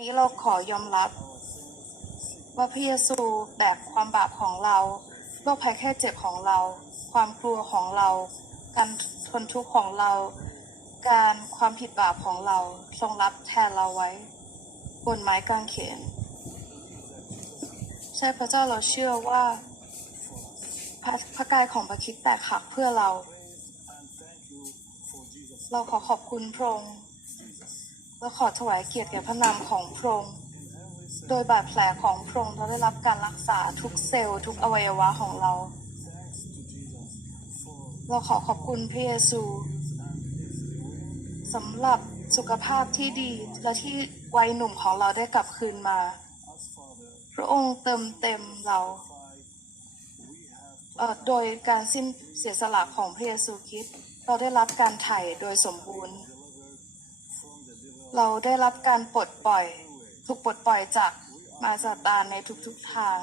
นี้เราขอยอมรับ ว่าพระเยซูแบกความบาปของเราโรคภัยแค่เจ็บของเรา ความกลัวของเรา การทนทุกข์ของเรา การความผิดบาปของเราทรงรับแทนเราไว้ บนไม้กางเขนใช่พระเจ้าเราเชื่อว่าพระพระกายของพระคริดแตกหักเพื่อเรา เราขอขอบคุณพระองค์ และขอถวายเกียรติแก่พระนามของพระองค์โดยบาดแผลของพระองค์เราได้รับการรักษาทุกเซลล์ทุกอวัยวะของเรา เราขอขอบคุณพระเยซูสำหรับสุขภาพที่ดีและที่วัยหนุ่มของเราได้กลับคืนมา พระองค์เติมเต็มเราโดยการสิ้นเสียสละของพระเยซูคริสต์เราได้รับการไถ่โดยสมบูรณ์ เราได้รับการปลดปล่อย ถูกปลดปล่อยจากมาซาตานในทุกๆทาง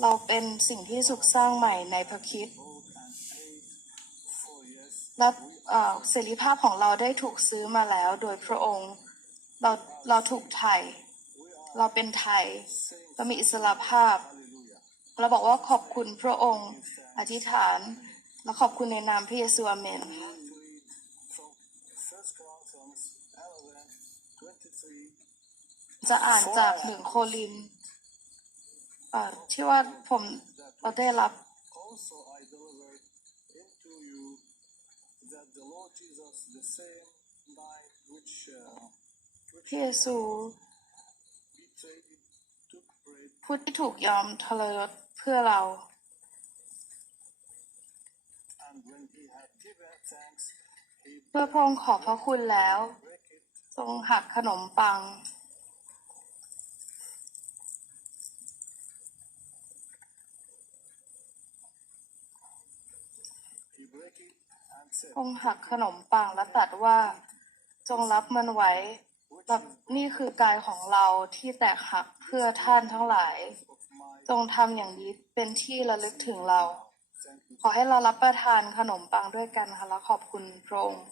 เราเป็นสิ่งที่สุขสร้างใหม่ในพระคริสต์และเสรีภาพของเราได้ถูกซื้อมาแล้วโดยพระองค์ เราเราถูกไถ่เราเป็นไทยเรามีอิสระภาพ เราบอกว่าขอบคุณพระองค์ อธิษฐาน และขอบคุณในนามพระเยซูอเมน จะอ่านจากหนึ่งโคลินเอ่อที่ว่าผมเราได้รับ Also I delivered into you that the Lord Jesus, the same night which uh, พระเยซู betrayed, took bread, ผู้ที่ถูกยอมทรยศเพื่อเรา and when he had given thanks, he เพื่อพระองค์ขอบพระคุณแล้ว ทรงหักขนมปัง He broke it and said, ทรงหักขนมปังและตัดว่า จงรับมันไว้แบบนี่คือกายของเราที่แตกหักเพื่อท่านทั้งหลาย จงทำอย่างนี้เป็นที่ระลึกถึงเรา ขอให้เรารับประทานขนมปังด้วยกันค่ะและขอบคุณพระองค์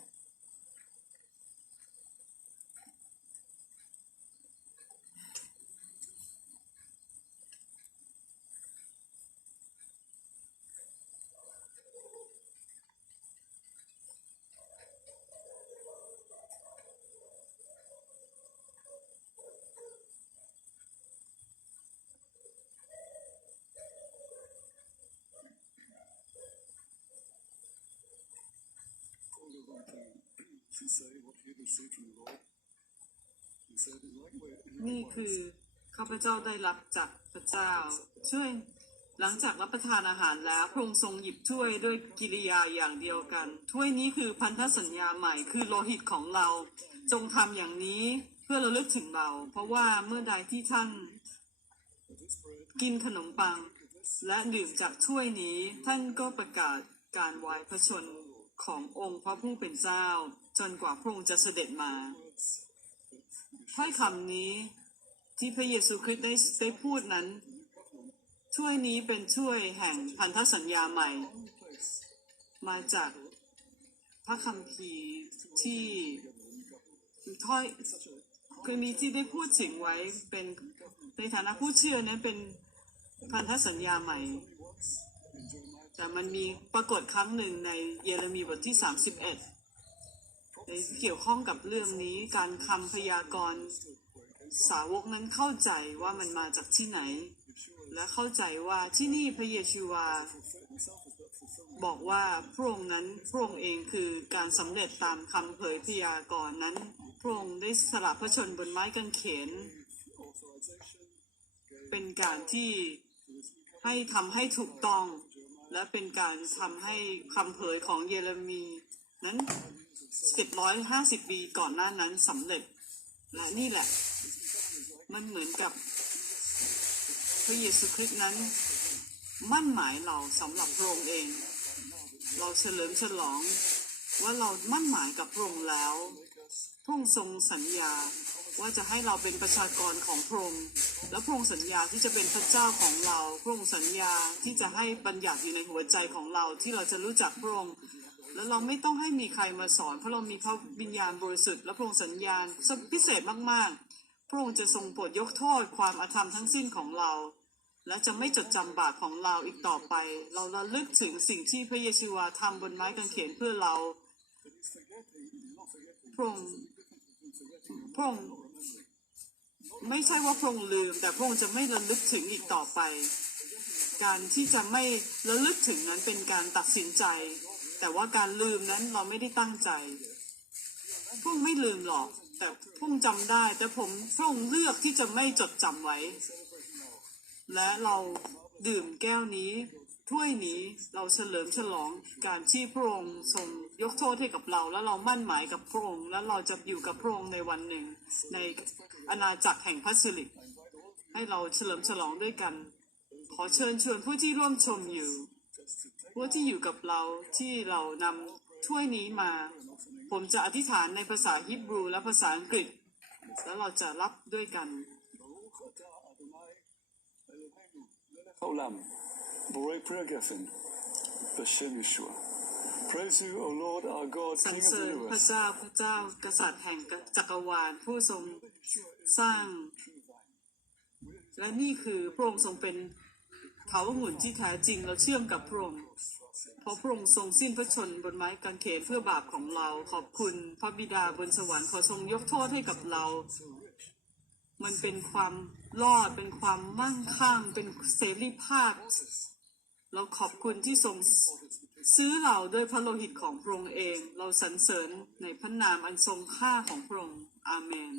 นี่คือข้าพเจ้าได้รับจากพระเจ้า ช่วย หลังจากรับประทานอาหารแล้วพระองค์ทรงหยิบถ้วยด้วยกิริยาอย่างเดียวกัน ถ้วยนี้คือพันธสัญญาใหม่คือโลหิตของเรา จงทำอย่างนี้เพื่อระลึกถึงเรา เพราะว่าเมื่อใดที่ท่าน กินขนมปัง และดื่มจากถ้วยนี้ท่านก็ประกาศการวายพระชน ขององค์พระผู้เป็นเจ้า จนกว่าพระองค์จะเสด็จมาถ้อยคำนี้ที่พระเยซูคริสต์ได้ได้พูดนั้น ช่วยนี้เป็นช่วยแห่งพันธสัญญาใหม่ มาจากพระคัมภีร์ที่ถ้อยกรณีที่ได้พูดถึงไว้เป็นในฐานะผู้เชื่อนั้นเป็นพันธสัญญาใหม่ มันมีปรากฏครั้งหนึ่งในเยเรมีบทที่ 31ในเกี่ยวข้องกับเรื่องนี้การคำพยากรณ์สาวกนั้นเข้าใจว่ามันมาจากที่ไหน และเข้าใจว่าที่นี่พระเยซูวา บอกว่าพระองค์นั้นพระองค์เองคือการสำเร็จตามคำเผยพยากรณ์นั้นพระองค์ได้สละพระชนบนไม้กางเขน เป็นการที่ให้ทำให้ถูกต้อง และเป็นการทำให้คำเผยของเยเรมีนั้นสิบร้อยห้าสิบปีก่อนหน้านั้นสำเร็จ และนี่แหละ มันเหมือนกับพระเยซูคริสต์นั้น มั่นหมายเราสำหรับพระองค์เอง เราเฉลิมฉลองว่าเรามั่นหมายกับพระองค์แล้วพระองค์ทรงสัญญา ว่าจะให้เราเป็นประชากรของพระองค์และพระองค์สัญญาที่จะเป็นพระเจ้าของเรา พระองค์สัญญาที่จะให้บัญญัติอยู่ในหัวใจของเราที่เราจะรู้จักพระองค์แล้วเราไม่ต้องให้มีใครมาสอนเพราะเรามีพระวิญญาณบริสุทธิ์และพระองค์สัญญาณพิเศษมากๆ พระองค์จะทรงโปรดยกโทษความอาธรรมทั้งสิ้นของเรา และจะไม่จดจำบาปของเราอีกต่อไป เราระลึกถึงสิ่งที่พระเยซูวาทำบนไม้กางเขนเพื่อเราพระองค์พระองค์ ไม่ใช่ว่าพระองค์ลืม แต่พระองค์จะไม่ระลึกถึงอีกต่อไป การที่จะไม่ระลึกถึงนั้นเป็นการตัดสินใจ แต่ว่าการลืมนั้นเราไม่ได้ตั้งใจ พระองค์ไม่ลืมหรอก แต่พระองค์จำได้ แต่ผมพระองค์เลือกที่จะไม่จดจำไว้ และเราดื่มแก้วนี้ ถ้วยนี้เราเฉลิมฉลองการที่พระองค์ทรงยกโทษให้กับเรา และเรามั่นหมายกับพระองค์ และเราจะอยู่กับพระองค์ในวันหนึ่ง ในอาณาจักรแห่งพัสลิกให้เราเฉลิมฉลองด้วยกัน ขอเชิญชวนผู้ที่ร่วมชมอยู่ ผู้ที่อยู่กับเราที่เรานำถ้วยนี้มา ผมจะอธิษฐานในภาษาฮิบรูและภาษาอังกฤษ แล้วเราจะรับด้วยกัน เข้าลำ Borei pregessen. Hashem Yeshua. Praise you, O Lord, our God, รร King of เส the พระ universe. เจ้าพระเจ้ากษัตริย์แห่งจักรวาลผู้ทรงสร้าง และนี่คือพระองค์ทรงเป็นเขาหุ่นที่แท้จริงเราเชื่อมกับพระองค์เพราะพระองค์ทรงสิ้นพระชนบนไม้กางเขนเพื่อบาปของเราขอบคุณพระบิดาบนสวรรค์ขอทรงยกโทษให้กับเรา มันเป็นความรอดเป็นความมั่งคั่งเป็นเสรีภาพ เราขอบคุณที่ทรงซื้อเราด้วยพระโลหิตของพระองค์เอง เราสรรเสริญในพระนามอันทรงค่าของพระองค์อาเมน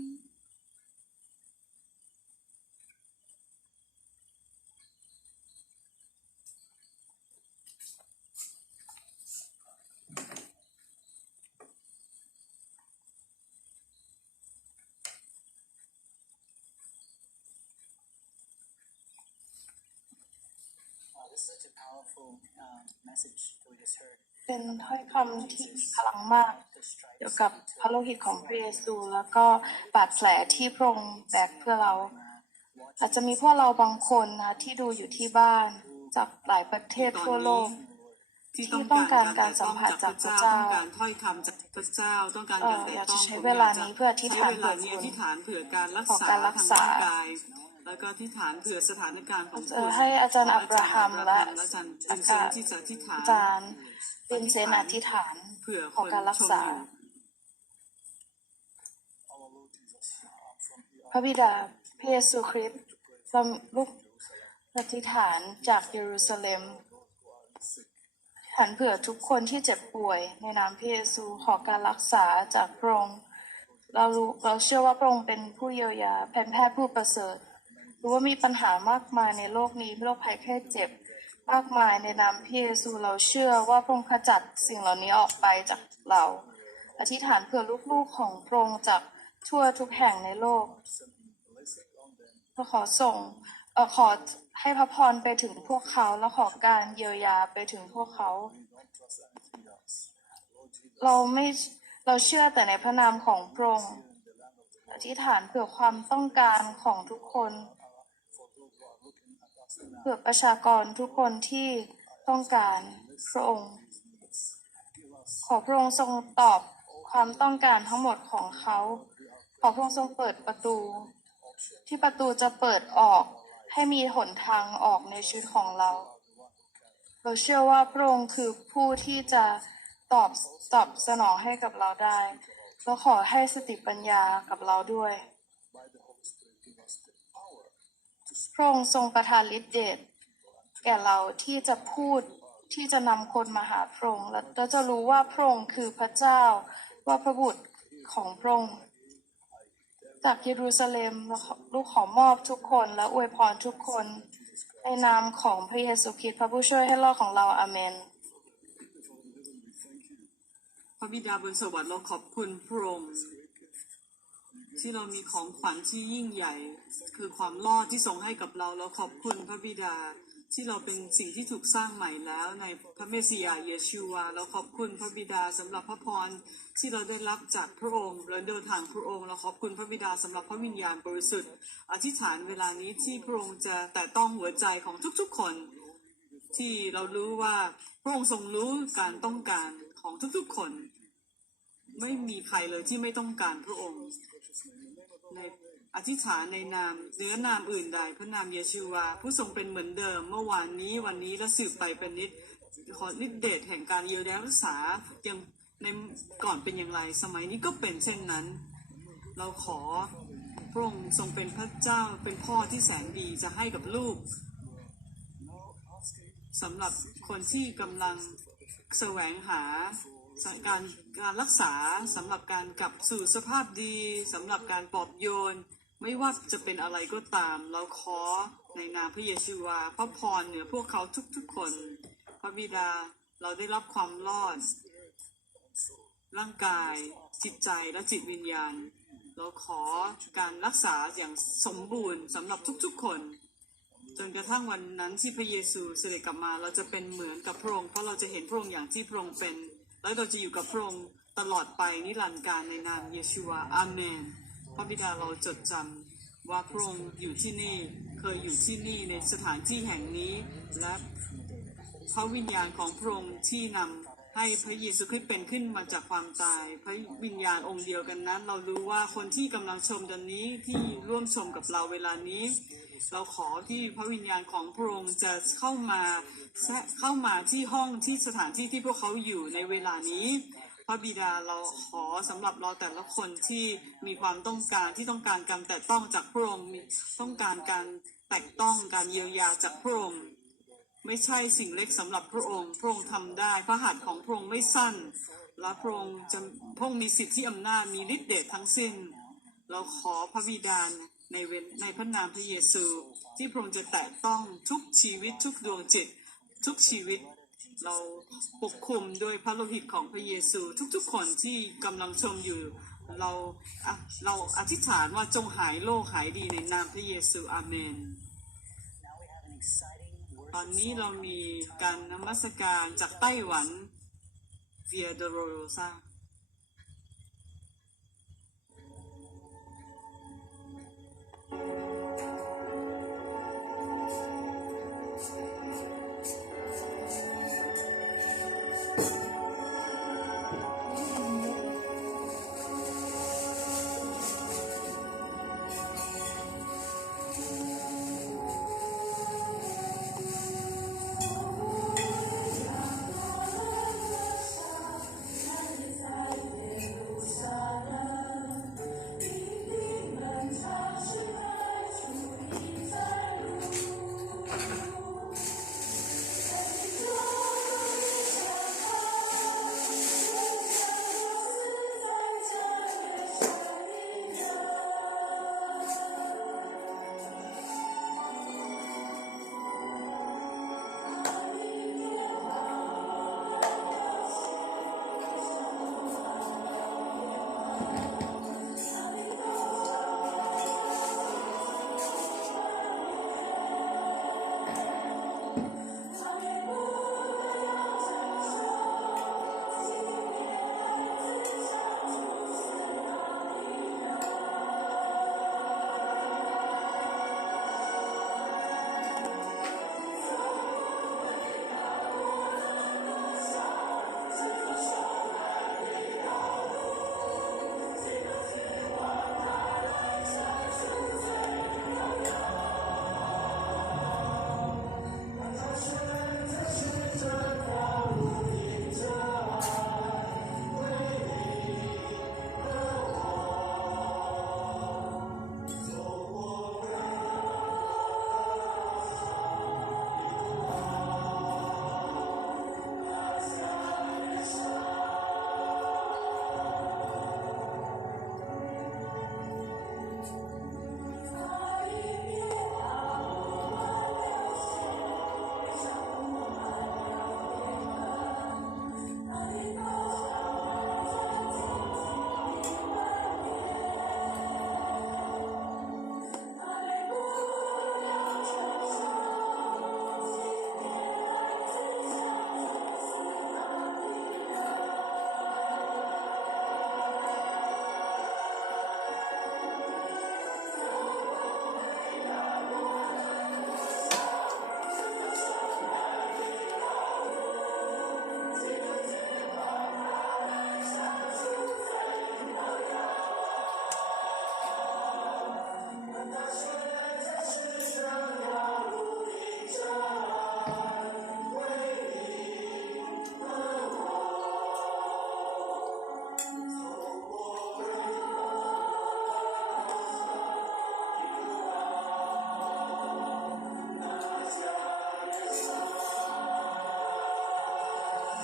เป็นถ้อยคำที่มีพลังมาก The stripes เกี่ยวกับพระโลหิตของพระเยซู แล้วก็บาดแผลที่พระองค์แบกเพื่อเรา อาจจะมีพวกเราบางคนนะที่ดูอยู่ที่บ้านจากหลายประเทศทั่วโลกที่ที่ต้องการการสัมผัสจากพระเจ้าต้องการถ้อยคำจากพระเจ้าต้องการการเอ่อแต่อยากต้จะองใช้เวลานี้เพื่ออธิษฐานใช้เวลานี้เผื่อคุณอธิษฐานเผื่อการรักขอษาการรักษาทางร่างกาย แล้วก็อธิษฐานเผื่อสถานการณ์ของจะคุณให้อาจารย์อับราฮัมและอาจารย์อาเป็นจารย์ที่จะอธิษฐานอาจารย์เป็นเซนอธิษฐานเผื่อขอคนการรักชมษาอยู่พระบิดาพระเยซูคริสต์เราลูกอธิษฐานจากเยรูซาเล็มอธิษฐานเผื่อทุกคนที่เจ็บป่วย ในนามพระเยซูขอการรักษาจากพระองค์เรารู้เราเชื่อว่าพระองค์เป็นผู้เยียวยาแพนแพทย์ผู้ประเสริฐ รู้ว่ามีปัญหามากมายในโลกนี้โรคภัยแค่เจ็บ มากมายในนามพระเยซูเราเชื่อว่าพระองค์ขจัดสิ่งเหล่านี้ออกไปจากเรา อธิษฐานเผื่อลูกๆของพระองค์จากทั่วทุกแห่งในโลกเราขอส่งเออขอให้พระพรไปถึงพวกเขาและขอการเยียวยาไปถึงพวกเขา เราไม่เราเชื่อแต่ในพระนามของพระองค์อธิษฐานเผื่อความต้องการของทุกคน เผื่อประชากรทุกคนที่ต้องการพระองค์ ขอพระองค์ทรงตอบความต้องการทั้งหมดของเขา ขอพระองค์ทรงเปิดประตู ที่ประตูจะเปิดออกให้มีหนทางออกในชีวิตของเรา เราเชื่อว่าพระองค์คือผู้ที่จะตอบตอบสนองให้กับเราได้เราขอให้สติปัญญากับเราด้วย พระองค์ทรงประทานฤทธิ์เดชแก่เราที่จะพูดที่จะนำคนมาหาพระองค์และเราจะรู้ว่าพระองค์คือพระเจ้าว่าพระบุตรของพระองค์จากเยรูซาเล็มลูกขอมอบทุกคนและอวยพรทุกคนในนามของพระเยซูคริสต์พระผู้ช่วยให้รอดของเราอาเมนพระบิดาบนสวรรค์เราขอบคุณพระองค์ ที่เรามีของขวัญที่ยิ่งใหญ่ คือความรอดที่ทรงให้กับเราเราขอบคุณพระบิดา ที่เราเป็นสิ่งที่ถูกสร้างใหม่แล้วในพระเมสสิยาเยชูวาเราขอบคุณพระบิดาสำหรับพระพรที่เราได้รับจากพระองค์เราเดินทางพระองค์เราขอบคุณพระบิดาสำหรับพระวิญญาณบริสุทธิ์ อธิษฐานเวลานี้ที่พระองค์จะแตะต้องหัวใจของทุกๆคน ที่เรารู้ว่าพระองค์ทรงรู้การต้องการของทุกๆคน ไม่มีใครเลยที่ไม่ต้องการพระองค์ ในอธิษฐานในนามเนื้อนามอื่นใดพระนามเยชูวา ผู้ทรงเป็นเหมือนเดิม เมื่อวานนี้วันนี้และสืบไปเป็นนิดขอฤทธิเดชแห่งการเยียวยารักษายังในก่อนเป็นอย่างไร สมัยนี้ก็เป็นเช่นนั้น เราขอพระองค์ทรงเป็นพระเจ้าเป็นพ่อที่แสนดีจะให้กับลูกสำหรับคนที่กำลังแสวงหา การการรักษาสำหรับการกลับสู่สภาพดีสำหรับการปลอบโยน ไม่ว่าจะเป็นอะไรก็ตาม เราขอในนามพระเยซูวาพระพรเหนือพวกเขาทุกๆคน พระบิดาเราได้รับความรอด ร่างกายจิตใจและจิตวิญญาณ เราขอการรักษาอย่างสมบูรณ์สำหรับทุกๆคน จนกระทั่งวันนั้นที่พระเยซูเสด็จกลับมาเราจะเป็นเหมือนกับพระองค์เพราะเราจะเห็นพระองค์อย่างที่พระองค์เป็น แล้วเราจะอยู่กับพระองค์ตลอดไปนิรันดร์การในนามเยชูวาอาเมน พระบิดาเราจดจำว่าพระองค์อยู่ที่นี่เคยอยู่ที่นี่ในสถานที่แห่งนี้ และพระวิญญาณของพระองค์ที่นำให้พระเยซูคริสต์เป็นขึ้นมาจากความตาย พระวิญญาณองค์เดียวกันนั้น เรารู้ว่าคนที่กำลังชมตอนนี้ที่ร่วมชมกับเราเวลานี้ เราขอที่พระวิญญาณของพระองค์จะเข้ามาแทรกเข้ามาที่ห้องที่สถานที่ที่พวกเขาอยู่ในเวลานี้พระบิดาเราขอสำหรับเราแต่ละคนที่มีความต้องการที่ต้องการการแตะต้องจากพระองค์มีต้องการการแตะต้องการเยียวยาจากพระองค์ไม่ใช่สิ่งเล็กสำหรับพระองค์ พระองค์ทำได้ พระหัตถ์ของพระองค์ไม่สั้น และพระองค์จะพระองค์มีสิทธิอำนาจมีฤทธิ์เดชทั้งสิ้น เราขอพระบิดา ในเวในพระนามพระเยซู ที่พระองค์จะแตะต้องทุกชีวิตทุกดวงจิต ทุกชีวิต เราปกคลุมด้วยพระโลหิตของพระเยซู ทุกๆ คนที่กำลังชมอยู่ เราเราอธิษฐานว่าจงหายโรคหายดีในนามพระเยซูอาเมนตอนนี้เรามีการนมัสการจากไต้หวันเวียโดโรซา